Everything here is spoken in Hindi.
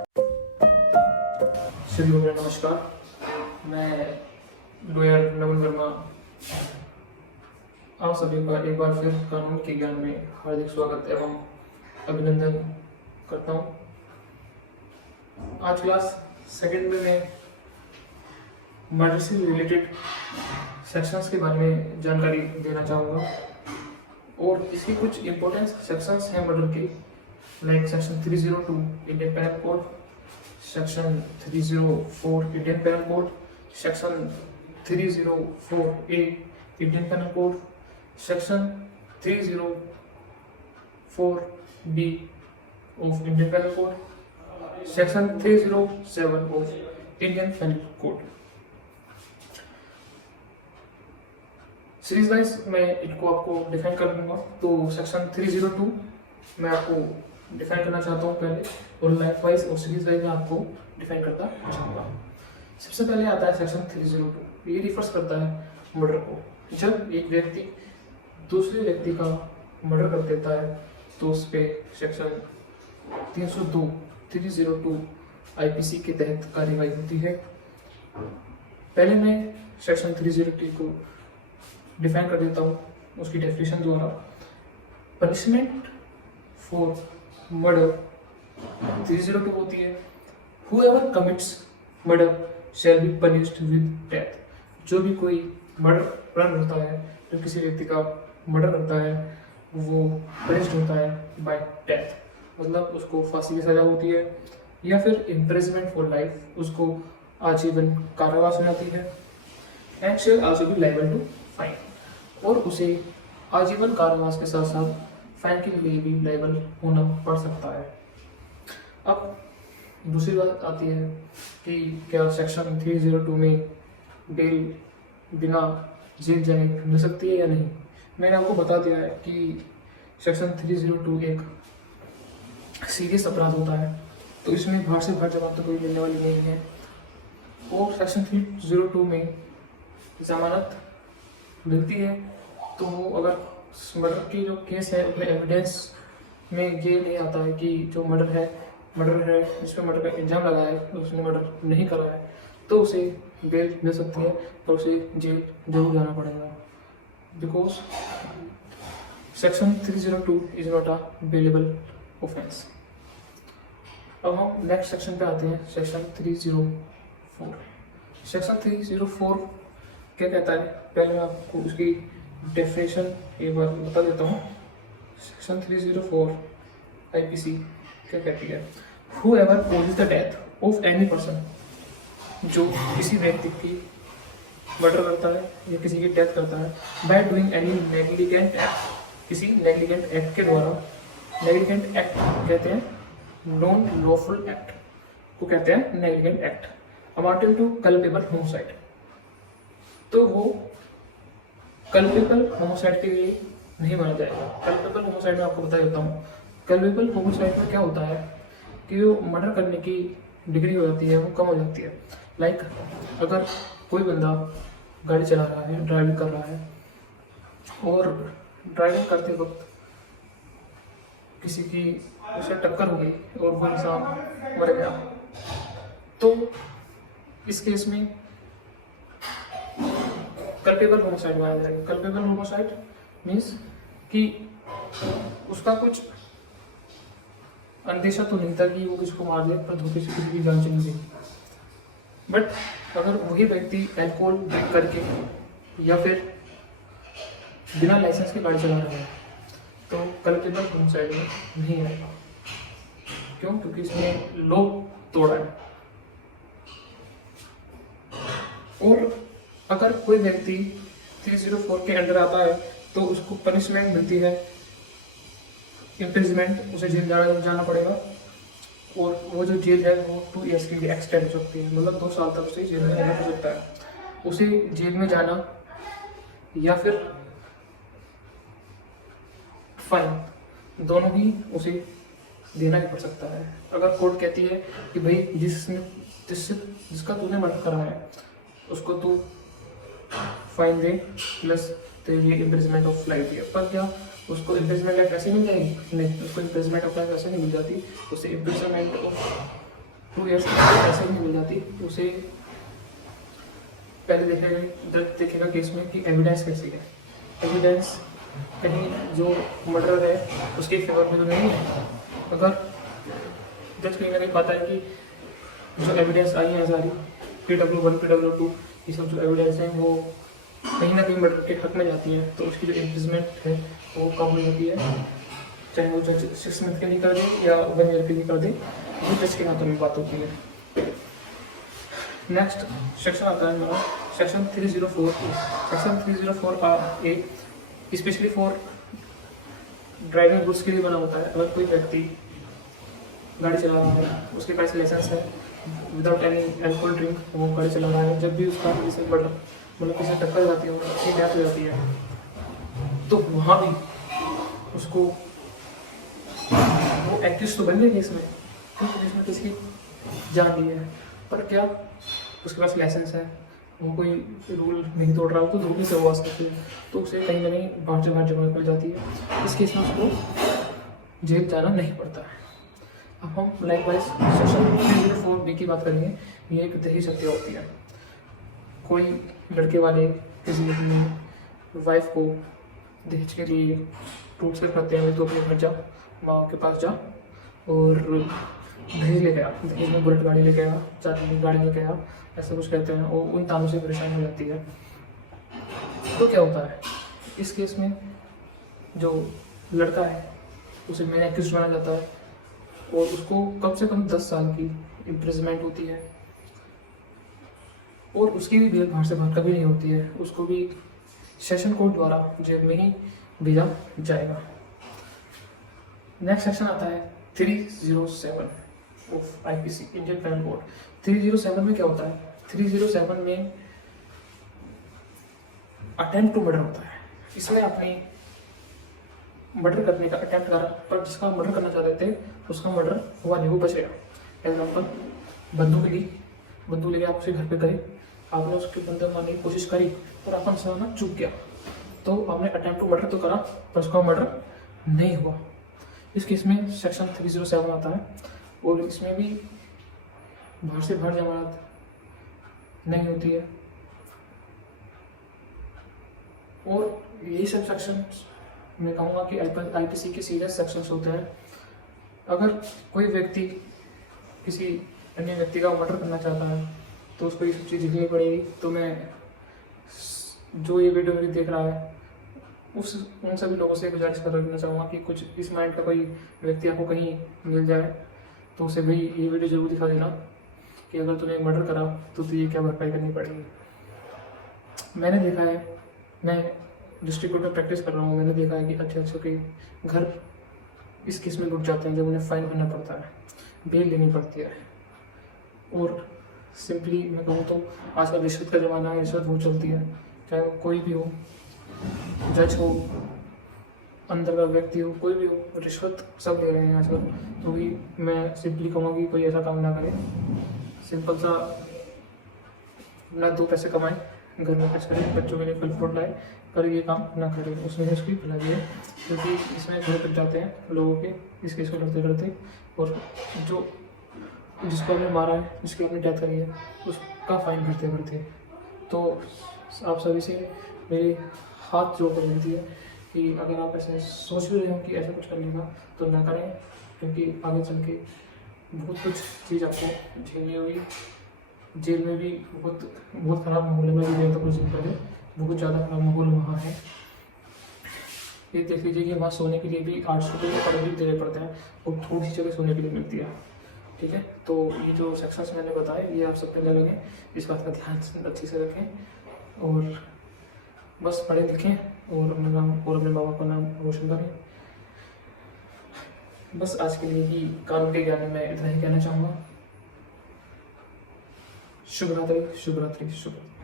सभी को मेरा नमस्कार। मैं लॉयर नवन वर्मा आप सभी का एक बार फिर कानून के ज्ञान में हार्दिक स्वागत एवं अभिनंदन करता हूँ। आज क्लास सेकंड में मैं मर्डर से रिलेटेड सेक्शंस के बारे में जानकारी देना चाहूँगा और इसके कुछ इम्पोर्टेंट सेक्शंस हैं मर्डर के, like section 302 Indian penal code, section 304 Indian penal code, section 304A Indian penal code, section 304B of Indian penal code, section 307 of Indian penal code. Series wise मैं इनको आपको डिफाइन कर दूंगा। तो सेक्शन 302 मैं आपको डिफाइन करना चाहता हूँ पहले, और लाइफ वाइज और सीरीज वाइज मैं आपको डिफाइन करता चाहूँगा। सबसे पहले आता है सेक्शन 302। ये रिफर्स करता है मर्डर को। जब एक व्यक्ति दूसरे व्यक्ति का मर्डर कर देता है तो उस पर सेक्शन 302 IPC के तहत कार्रवाई होती है। पहले मैं सेक्शन 302 को डिफाइन कर देता हूँ उसकी डेफिनेशन द्वारा। पनिशमेंट फॉर मर्डर 302 होती है, whoever commits murder shall be punished with death। जो भी कोई मर्डर प्लान करता है, जो किसी व्यक्ति का मर्डर करता है, वो पनिश्ड होता है बाय डेथ, मतलब उसको फांसी की सजा होती है, या फिर इम्प्रिजमेंट फॉर लाइफ, उसको आजीवन कारावास हो जाती है, and shall also be liable to fine, और उसे आजीवन कारावास के साथ साथ फाइन के लिए भी लायबल होना पड़ सकता है। अब दूसरी बात आती है कि क्या सेक्शन 302 में बेल बिना जेल जाए मिल सकती है या नहीं। मैंने आपको बता दिया है कि सेक्शन 302 एक सीरियस अपराध होता है, तो इसमें बाहर से बाहर जमानत तो कोई मिलने वाली नहीं है। और सेक्शन 302 में जमानत मिलती है तो अगर मर्डर की जो केस है उसमें एविडेंस में ये नहीं आता है कि जो मर्डर है जिसमें मर्डर का इल्जाम लगा है उसने मर्डर नहीं करा है, तो उसे बेल मिल सकती है और उसे जेल जरूर जाना पड़ेगा, because section 302 is not a bailable offence. अब हम नेक्स्ट सेक्शन पे आते हैं, सेक्शन 304। सेक्शन 304 क्या कहता है, पहले मैं आपको उसकी डेफिनेशन एक बार बता देता हूँ। सेक्शन 304 IPC क्या कहती है, whoever causes the death of any person, जो किसी व्यक्ति की मर्डर करता है या किसी की डेथ करता है, by doing any negligent act, किसी नेग्लिजेंट एक्ट के द्वारा। नेग्लिजेंट एक्ट कहते हैं नॉन लॉफुल एक्ट को कहते हैं negligent act, amounting to culpable homicide. तो वो कल्पेबल होमोसाइड के लिए नहीं माना जाएगा। कल्पेबल होमोसाइड में आपको बता देता हूँ। कल्पेबल होमोसाइड में क्या होता है कि जो मर्डर करने की डिग्री हो जाती है वो कम हो जाती है। लाइक अगर कोई बंदा गाड़ी चला रहा है, ड्राइविंग कर रहा है, और ड्राइविंग करते वक्त किसी की उससे टक्कर हो गई और वो इंसान मर गया, तो इस केस में कल्पेबल होमोसाइड माना जाएगा। कल्पेबल होमोसाइड मीन्स कि उसका कुछ अंदेशा तो नहीं था कि वो किसको मार दे, पर धोखे से किसी की जान चली गई। बट अगर वही व्यक्ति अल्कोहल ड्रिंक करके या फिर बिना लाइसेंस के गाड़ी चला रहा है तो कल्पेबल होमोसाइड में नहीं आएगा। क्यों? क्योंकि इसने लॉ तोड़ा है। और अगर कोई व्यक्ति 304 के अंडर आता है तो उसको पनिशमेंट मिलती है इम्प्रिजमेंट, उसे जेल जाना पड़ेगा, और वो जो जेल है वो 2 years के लिए एक्सटेंड हो सकती है, मतलब 2 साल तक उसे जेल में रहना पड़ सकता है। उसे जेल में जाना या फिर फाइन, दोनों ही उसे देना ही पड़ सकता है। अगर कोर्ट कहती है कि भाई जिसका तूने मर्डर करा है उसको तू फाइन दे प्लस तेरे लिए इम्प्रिजमेंट ऑफ लाइफ दिया, पर क्या उसको इम्प्रिजमेंट लाइफ ऐसे मिल जाएगी? नहीं, उसको इम्प्रिजमेंट ऑफ लाइफ ऐसे नहीं मिल जाती, उसे इम्प्रिजमेंट ऑफ 2 ईयर्स ऐसे नहीं मिल जाती, उसे पहले देखेगा केस में कि एविडेंस कैसी है। एविडेंस कहीं जो मर्डर है उसके फेवर में तो नहीं है। अगर जज कहीं ना कहीं पाता है कि जो एविडेंस आई है सारी PW1 PW2 ये सब जो एविडेंस हैं वो कहीं ना कहीं मर्डर के हक में जाती है, तो उसकी जो इम्प्रिजमेंट है वो कम हो जाती है, चाहे वो जज 6 मंथ के लिए कर दे या 1 ईयर के लिए कर दे, वो जज के हाथों में बात होती है। नेक्स्ट सेक्शन आता है हमारा section 304। Section 304 A specially for driving rules के लिए बना होता है। अगर कोई व्यक्ति गाड़ी चला रहा है, उसके पास लाइसेंस है, विदाउट एनी एल्कोहल ड्रिंक वो गाड़ी चला रहा है, जब भी उसका किसी मतलब किसी टक्कर जाती है, उसकी डेथ हो जाती है, तो वहाँ भी उसको वो एक्यूज तो बन गए केस में, क्योंकि जिसमें किसी की जान ली है, पर क्या उसके पास लाइसेंस है, वो कोई रूल नहीं तोड़ रहा, वो तो धोखे से आवाज़ करते हैं, तो उसे कहीं ना कहीं बाहर जमानत मिल जाती है। इस केस में उसको जेल जाना नहीं पड़ता है। अब हम लाइकवाइज सेक्शन 304B की बात करेंगे। ये एक दहेज हत्या होती है। कोई लड़के वाले किसी अपनी वाइफ को दहेज के लिए टूट करते हैं, तो अपने घर जा, माँ के पास जा और दहेज लेके आ, दहेज में बुलेट गाड़ी लेके आ, 4 चक्की गाड़ी लेके आ, ऐसा कुछ कहते हैं, और उन तानों से परेशान हो जाती है। तो क्या होता है इस केस में, जो लड़का है उसे मेन एक्यूज माना जाता है और उसको कम से कम 10 साल की इम्प्रिजमेंट होती है, और उसकी भी बेल बाहर से बाहर कभी नहीं होती है, उसको भी सेशन कोर्ट द्वारा जेल में ही भेजा जाएगा। नेक्स्ट सेक्शन आता है 307 of IPC Indian penal code. 307 में क्या होता है? 307 में अटेम्प्ट टू मर्डर होता है। इसमें आपने मर्डर करने का अटेम्प्ट करा, पर जिसका मर्डर करना चाहते थे उसका मर्डर हुआ नहीं, वो बच गया। एग्जाम्पल, बंदूक लेके आप उसे घर पे गए, आपने उसके बंदूक मारने की कोशिश करी और आपका निशाना चूक गया, तो आपने अटेम्प्ट टू मर्डर तो करा पर उसका मर्डर नहीं हुआ। इस केस में सेक्शन 307 आता है, और इसमें भी बाहर से बाहर जमानत नहीं होती है। और यही सब सेक्शन मैं कहूँगा कि IPC के सीरियस सेक्शंस होते हैं। अगर कोई व्यक्ति किसी अन्य व्यक्ति का मर्डर करना चाहता है तो उसको ये सब चीज़ लिखनी पड़ेगी। तो मैं जो ये वीडियो मेरी देख रहा है उन सभी लोगों से गुजारिश करना चाहूँगा कि कुछ इस माइंड का कोई व्यक्ति आपको कहीं मिल जाए तो उसे भी ये वीडियो जरूर दिखा देना कि अगर तूने मर्डर करा तो तुझे क्या भरपाई करनी पड़ेगी। मैंने देखा है, मैं डिस्ट्रिक्ट कोर्ट में प्रैक्टिस कर रहा हूँ, मैंने देखा है कि अच्छे के घर इस केस में लुट जाते हैं जब उन्हें फाइन भरना पड़ता है, बेल लेनी पड़ती है। और सिंपली मैं कहूँ तो आजकल रिश्वत का ज़माना है, रिश्वत बहुत चलती है, चाहे वो कोई भी हो, जज हो, अंदर का व्यक्ति हो, कोई भी हो, रिश्वत सब ले रहे हैं आजकल। तो भी मैं सिंपली कहूँगा कि कोई ऐसा काम ना करे, सिंपल सा अपना 2 पैसे कमाए, घर में खर्च करें, बच्चों के लिए फल फ्रूट लाए, पर ये काम ना करें, उसमें उसकी भलाई है, क्योंकि इसमें घर तक जाते हैं लोगों के इस केस को लड़ते लड़ते, और जो जिसको आपने मारा है, जिसकी आपने डेथ करी है, उसका फाइन भरते भरते। तो आप सभी से मेरी हाथ जोड़ कर विनती है कि अगर आप ऐसे सोच भी रहे हो कि ऐसा कुछ करने का तो ना करें, क्योंकि आगे चल के बहुत कुछ चीज़ आपको झेलनी होगी। जेल में भी बहुत ख़राब माहौल है, मैं भी गया था कुछ दिन पहले, बहुत ज़्यादा ख़राब माहौल वहाँ है। ये देख लीजिए कि वहाँ सोने के लिए भी 800 रुपये पर वीक देने पड़ते हैं और थोड़ी सी जगह सोने के लिए मिलती है। ठीक है, तो ये जो सेक्शंस मैंने बताए ये आप सबके अलग हैं, इस बात का ध्यान अच्छे से रखें और बस पढ़े लिखें और अपना नाम और अपने बाबा का नाम रोशन करें। बस आज के लिए ही कानून के ज्ञान में मैं इतना ही कहना चाहूँगा। शुभ रात्रि, शुभ रात्रि, शुभ रात्रि।